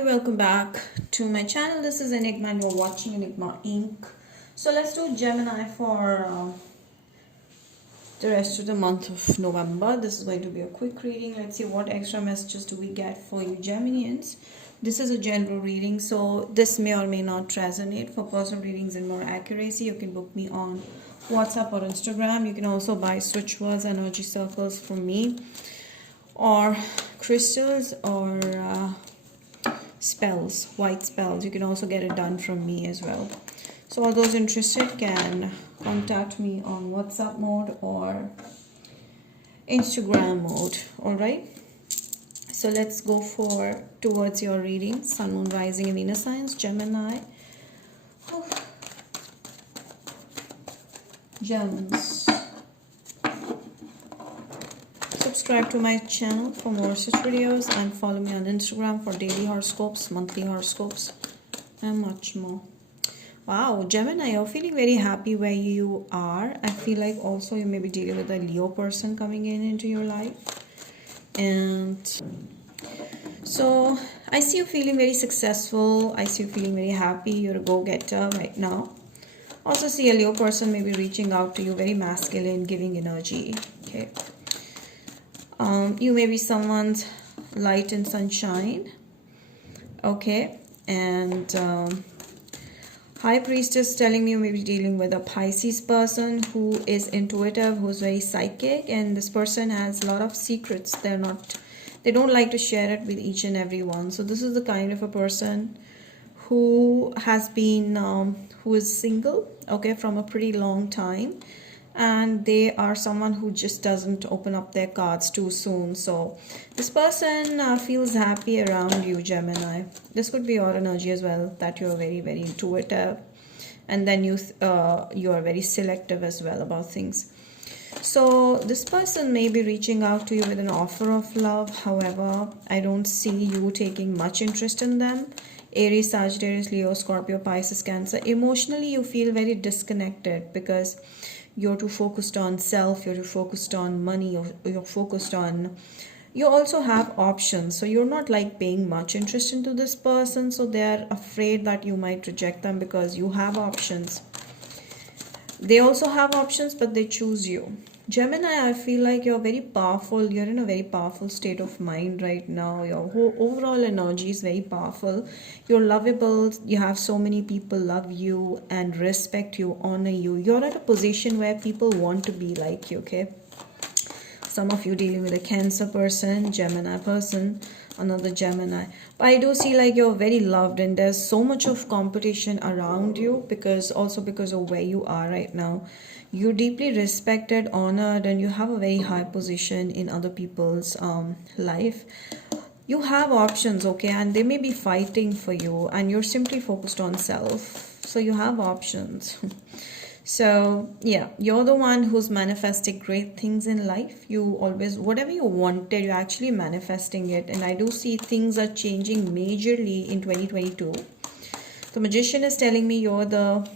Hi, welcome back to my channel. This is Enigma and you're watching Enigma Inc. So let's do Gemini for the rest of the month of November. This is going to be a quick reading. Let's see what extra messages do we get for you Geminians. This is a general reading, so this may or may not resonate. For personal readings and more accuracy, you can book me on WhatsApp or Instagram. You can also buy switch words, energy circles from me, or crystals, or spells, white spells. You can also get it done from me as well. So all those interested can contact me on WhatsApp mode or Instagram mode. All right, so let's go for towards your reading. Sun, Moon, Rising and Venus signs. Gemini. Oh. Gems. Subscribe to my channel for more such videos and follow me on Instagram for daily horoscopes, monthly horoscopes and much more. Wow, Gemini, you're feeling very happy where you are. I feel like also you may be dealing with a Leo person coming into your life. And so I see you feeling very successful. I see you feeling very happy. You're a go-getter right now. Also see a Leo person may be reaching out to you, very masculine, giving energy. Okay. You may be someone's light and sunshine. Okay. And High Priestess telling me you may be dealing with a Pisces person who is intuitive, who's very psychic, and this person has a lot of secrets. They don't like to share it with each and every one. So this is the kind of a person who has been who is single, okay, from a pretty long time, and they are someone who just doesn't open up their cards too soon. So this person feels happy around you, Gemini. This could be your energy as well, that you're very, very intuitive, and then you are very selective as well about things. So this person may be reaching out to you with an offer of love. However, I don't see you taking much interest in them. Aries, Sagittarius, Leo, Scorpio, Pisces, Cancer. Emotionally, you feel very disconnected because you're too focused on self, you're too focused on money, you're focused on, you also have options, so you're not like paying much interest into this person. So they're afraid that you might reject them because you have options. They also have options, but they choose you. Gemini, I feel like you're very powerful. You're in a very powerful state of mind right now. Your whole overall energy is very powerful. You're lovable. You have so many people love you and respect you, honor you. You're at a position where people want to be like you, okay? Some of you dealing with a Cancer person, Gemini person, another Gemini. But I do see like you're very loved and there's so much of competition around you because of where you are right now. You're deeply respected, honored, and you have a very high position in other people's life. You have options, okay, and they may be fighting for you and you're simply focused on self. So you have options. So yeah, you're the one who's manifesting great things in life. You always, whatever you wanted, you're actually manifesting it. And I do see things are changing majorly in 2022. The Magician is telling me you're the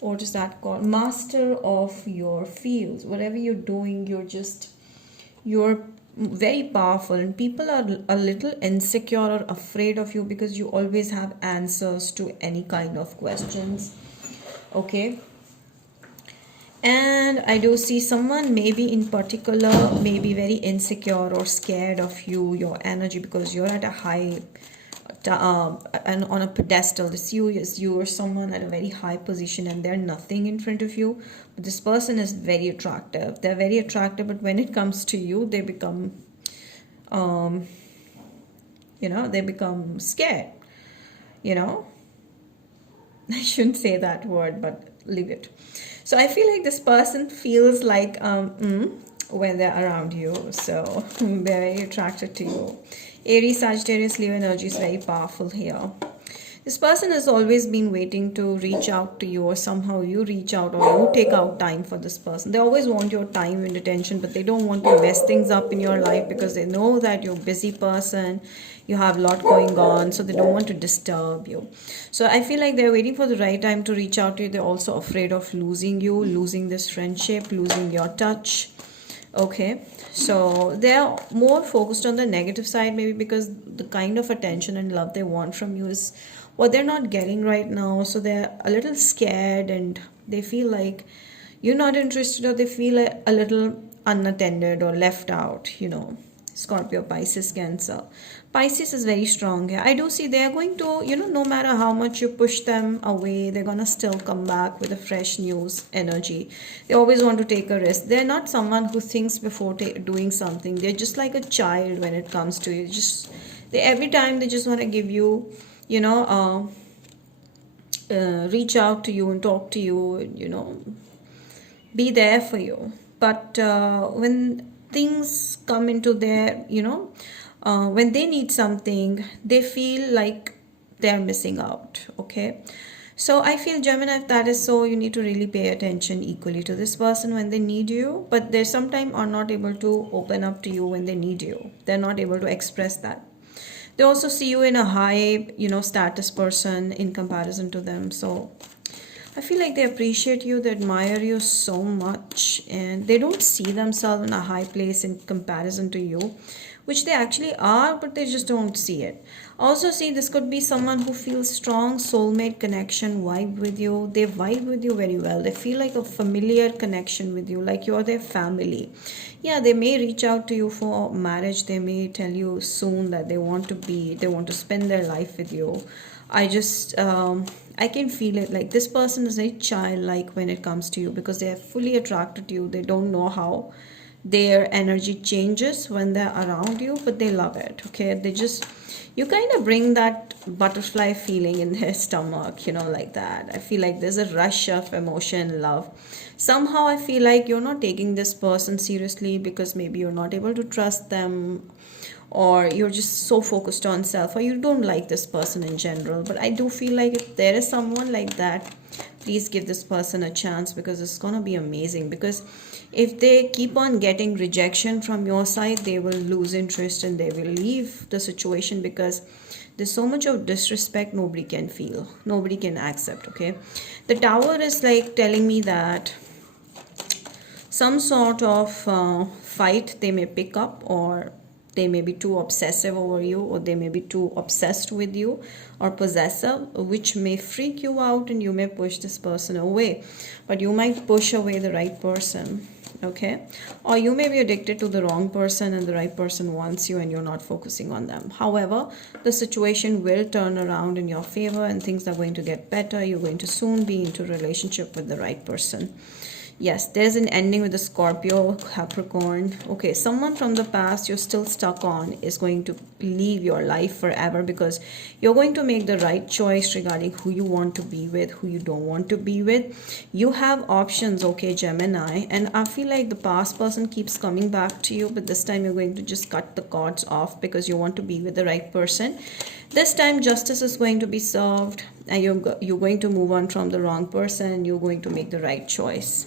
what is that called, master of your fields. Whatever you're doing, you're very powerful, and people are a little insecure or afraid of you because you always have answers to any kind of questions, okay? And I do see someone maybe in particular may be very insecure or scared of you, your energy, because you're at a high and on a pedestal. This you are someone at a very high position and they're nothing in front of you. But this person is very attractive. They're very attractive, but when it comes to you, they become they become scared. I shouldn't say that word, but leave it. So I feel like this person feels like when they're around you. So they're very attracted to you. Aries, Sagittarius, Leo energy is very powerful here. This person has always been waiting to reach out to you, or somehow you reach out or you take out time for this person. They always want your time and attention, but they don't want to mess things up in your life because they know that you're a busy person, you have a lot going on, so they don't want to disturb you. So I feel like they're waiting for the right time to reach out to you. They're also afraid of losing you, losing this friendship, losing your touch. Okay, so they're more focused on the negative side, maybe because the kind of attention and love they want from you is what they're not getting right now. So they're a little scared and they feel like you're not interested, or they feel a little unattended or left out, Scorpio, Pisces, Cancer. Pisces is very strong here. I do see they are going to, no matter how much you push them away, they're going to still come back with a fresh news energy. They always want to take a risk. They're not someone who thinks before doing something. They're just like a child when it comes to you. Every time they just want to give you, reach out to you and talk to you, be there for you. But when things come into their, when they need something, they feel like they're missing out. Okay, so I feel, Gemini, if that is so, you need to really pay attention equally to this person when they need you, but they sometimes are not able to open up to you when they need you. They're not able to express that. They also see you in a high, status person in comparison to them. So I feel like they appreciate you, they admire you so much, and they don't see themselves in a high place in comparison to you, which they actually are, but they just don't see it. Also, see, this could be someone who feels strong soulmate connection, vibe with you. They vibe with you very well. They feel like a familiar connection with you, like you're their family. Yeah, they may reach out to you for marriage. They may tell you soon that they want to spend their life with you. I can feel it, like this person is very childlike when it comes to you, because they are fully attracted to you. They don't know how their energy changes when they're around you, but they love it. Okay, you kind of bring that butterfly feeling in their stomach, like that. I feel like there's a rush of emotion, love. Somehow I feel like you're not taking this person seriously because maybe you're not able to trust them, or you're just so focused on self, or you don't like this person in general. But I do feel like if there is someone like that, please give this person a chance, because it's gonna be amazing. Because if they keep on getting rejection from your side, they will lose interest and they will leave the situation, because there's so much of disrespect nobody can feel, nobody can accept. Okay, the Tower is like telling me that some sort of fight they may pick up, or they may be too obsessive over you, or they may be too obsessed with you or possessive, which may freak you out and you may push this person away. But you might push away the right person. Okay, or you may be addicted to the wrong person and the right person wants you and you're not focusing on them. However, the situation will turn around in your favor and things are going to get better. You're going to soon be into a relationship with the right person. Yes, there's an ending with the Scorpio, Capricorn. Okay, someone from the past you're still stuck on is going to leave your life forever, because you're going to make the right choice regarding who you want to be with, who you don't want to be with. You have options, okay, Gemini, and I feel like the past person keeps coming back to you, but this time you're going to just cut the cords off because you want to be with the right person. This time justice is going to be served, and you're going to move on from the wrong person, and you're going to make the right choice.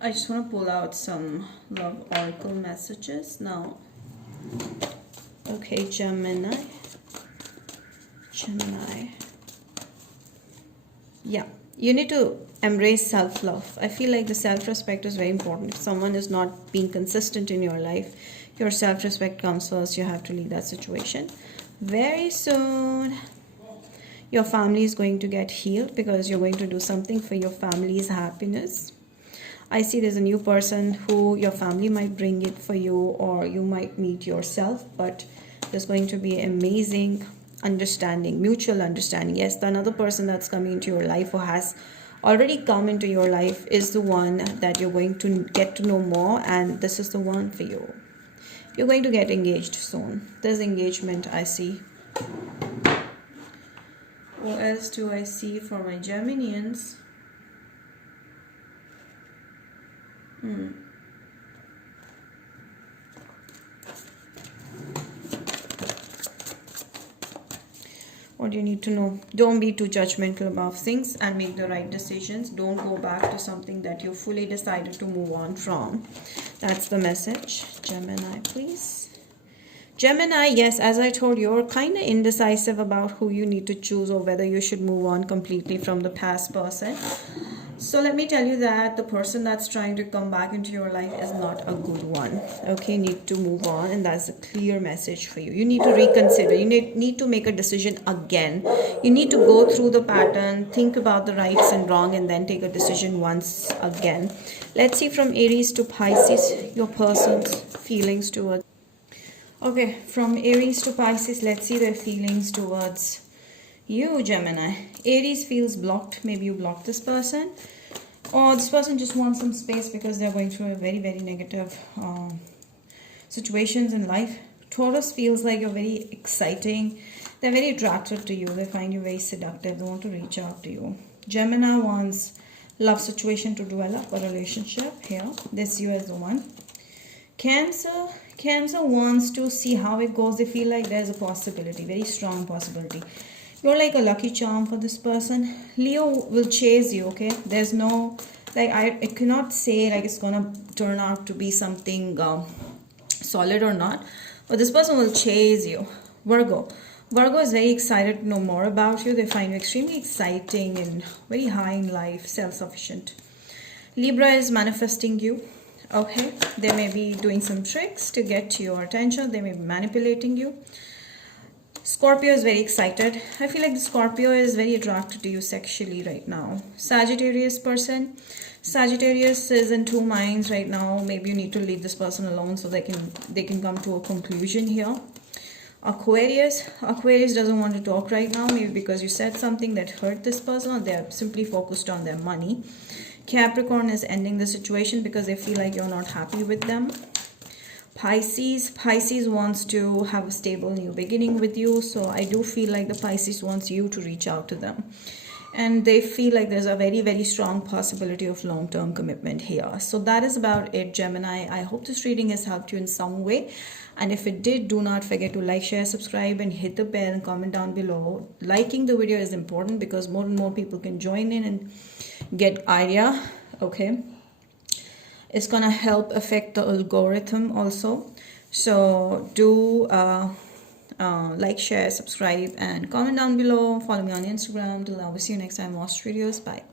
I just want to pull out some love oracle messages now. Okay, Gemini. Yeah, you need to embrace self-love. I feel like the self-respect is very important. If someone is not being consistent in your life, your self-respect comes first. You have to leave that situation. Very soon your family is going to get healed, because you're going to do something for your family's happiness. I see there's a new person who your family might bring it for you, or you might meet yourself, but there's going to be amazing understanding, mutual understanding. Yes, the another person that's coming into your life, or has already come into your life, is the one that you're going to get to know more, and this is the one for you. You're going to get engaged soon. There's engagement, I see. What else do I see for my Geminians? What do you need to know? Don't be too judgmental about things and make the right decisions. Don't go back to something that you fully decided to move on from. That's the message. Gemini, please. Gemini, yes, as I told you, you're kind of indecisive about who you need to choose or whether you should move on completely from the past person. So let me tell you that the person that's trying to come back into your life is not a good one. Okay, need to move on, and that's a clear message for you. You need to reconsider. You need to make a decision again. You need to go through the pattern, think about the rights and wrong, and then take a decision once again. Let's see from Aries to Pisces, your person's feelings towards. Okay, from Aries to Pisces, let's see their feelings towards you, Gemini. Aries feels blocked. Maybe you blocked this person, or this person just wants some space because they're going through a very, very negative situations in life. Taurus feels like you're very exciting. They're very attracted to you. They find you very seductive. They want to reach out to you. Gemini wants love situation to develop, a relationship here. This you as the one. Cancer wants to see how it goes. They feel like there's a possibility, very strong possibility. You're like a lucky charm for this person. Leo will chase you, okay? There's no, like, I cannot say like it's gonna turn out to be something solid or not, but this person will chase you. Virgo is very excited to know more about you. They find you extremely exciting and very high in life, self-sufficient. Libra is manifesting you. Okay, they may be doing some tricks to get your attention. They may be manipulating you. Scorpio is very excited. I feel like the Scorpio is very attracted to you sexually right now. Sagittarius person. Sagittarius is in two minds right now. Maybe you need to leave this person alone so they can come to a conclusion here. Aquarius doesn't want to talk right now, maybe because you said something that hurt this person, or they're simply focused on their money. Capricorn is ending the situation because they feel like you're not happy with them. Pisces wants to have a stable new beginning with you. So I do feel like the Pisces wants you to reach out to them. And they feel like there's a very, very strong possibility of long-term commitment here. So that is about it, Gemini. I hope this reading has helped you in some way. And if it did, do not forget to like, share, subscribe, and hit the bell and comment down below. Liking the video is important because more and more people can join in and get idea. Okay, it's gonna help affect the algorithm also. So do like, share, subscribe, and comment down below. Follow me on Instagram. Till I will see you next time. Watch videos. Bye.